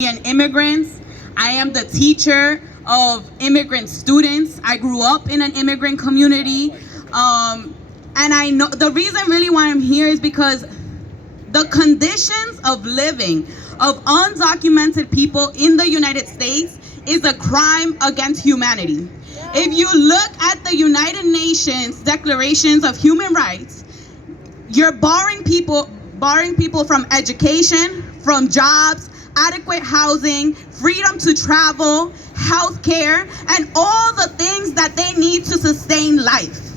and immigrants. I am the teacher of immigrant students. I grew up in an immigrant community. And I know the reason really why I'm here is because the conditions of living of undocumented people in the United States is a crime against humanity. If you look at the United Nations Declarations of Human Rights, you're barring people from education, from jobs, adequate housing, freedom to travel, health care, and all the things that they need to sustain life.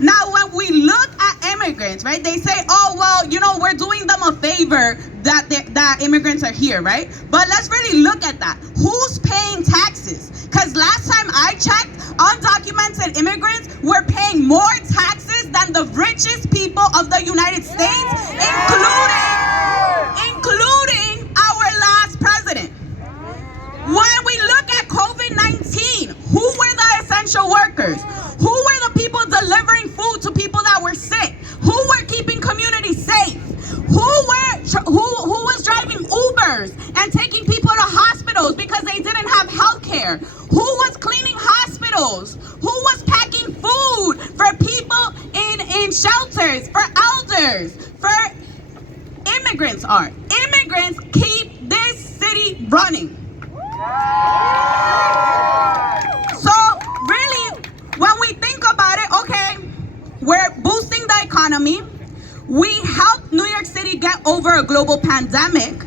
Now, when we look at immigrants, right, they say, oh, well, you know, we're doing them a favor that immigrants are here, right? But let's really look at that. Who's paying taxes? Because last time I checked, undocumented immigrants were paying more taxes than the richest people of the United States, including our last president. When we look at COVID-19, who were the essential workers? Who were the people delivering food to people that were sick? Who were keeping communities safe? Who was driving Ubers and taking people to hospitals because they didn't have health care? Who was cleaning hospitals? Who was packing food for people in shelters, for elders, for immigrants are? Immigrants keep this city running. So really, when we think about it, okay, we're boosting the economy. We helped New York City get over a global pandemic.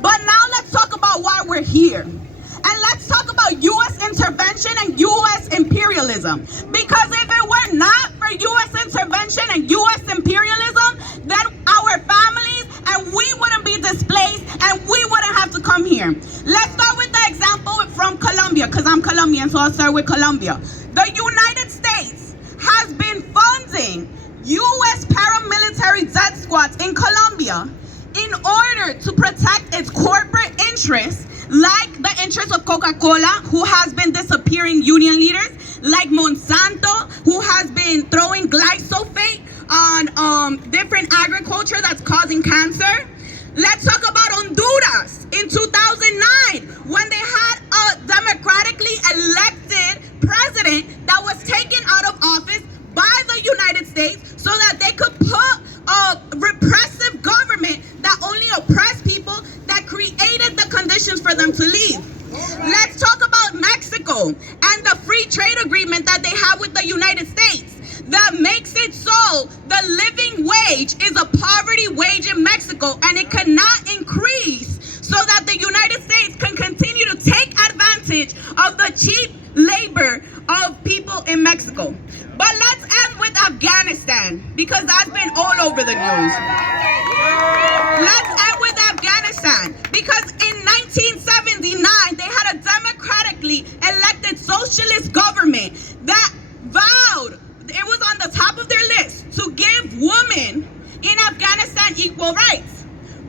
But now let's talk about why we're here. And let's talk about U.S. intervention and U.S. imperialism. Because if it were not for U.S. intervention and U.S. imperialism, then our families and we wouldn't be displaced and we wouldn't have to come here. Let's start with the example from Colombia, because I'm Colombian, so I'll start with Colombia. The United States has been funding U.S. paramilitary death squads in Colombia in order to protect its corporate interests, like the interests of Coca-Cola, who has been disappearing union leaders, like Monsanto, who has been throwing glyphosate on different agriculture that's causing cancer. Let's talk about Honduras in 2009, when they had a democratically elected president that was taken out of office by the United States so that they could put a repressive government that only oppressed people, that created the conditions for them to leave. Let's talk about Mexico and the free trade agreement that they have with the United States that makes it so the living wage is a poverty wage in Mexico, and it cannot increase so that the United States can continue to take advantage of the cheap labor of people in Mexico. But let's end with Afghanistan, because that's been all over the news. Let's end with Afghanistan, because in 1979, they had a democratically elected socialist government that vowed, it was on the top of their list, to give women in Afghanistan equal rights.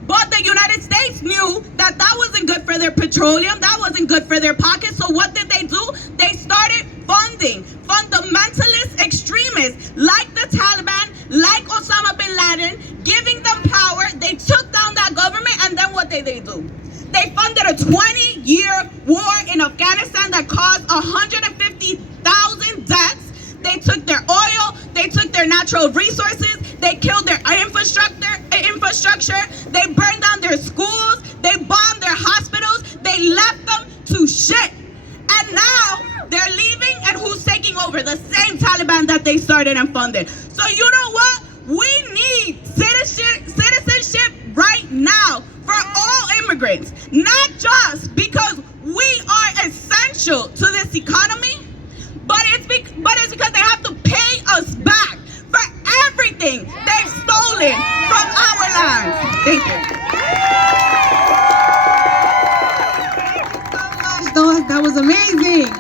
But the United States knew that that wasn't good for their petroleum, that wasn't good for their pockets, so what did they do? They started funding fundamentalist extremists like the Taliban, like Osama bin Laden, giving them power. They took down that government, and then what did they do? They funded a 20-year war in Afghanistan that caused 150,000 deaths. They took their oil, they took their natural resources, they killed their infrastructure, they burned down their schools, they bombed their hospitals, they left them to shit. And now they're leaving, and who's taking over? The same Taliban that they started and funded. So you know what? We need citizenship right now for all immigrants, not just because we are essential to this economy, but it's because they have to pay us back for everything they've stolen from our lands. Thank you. That was amazing.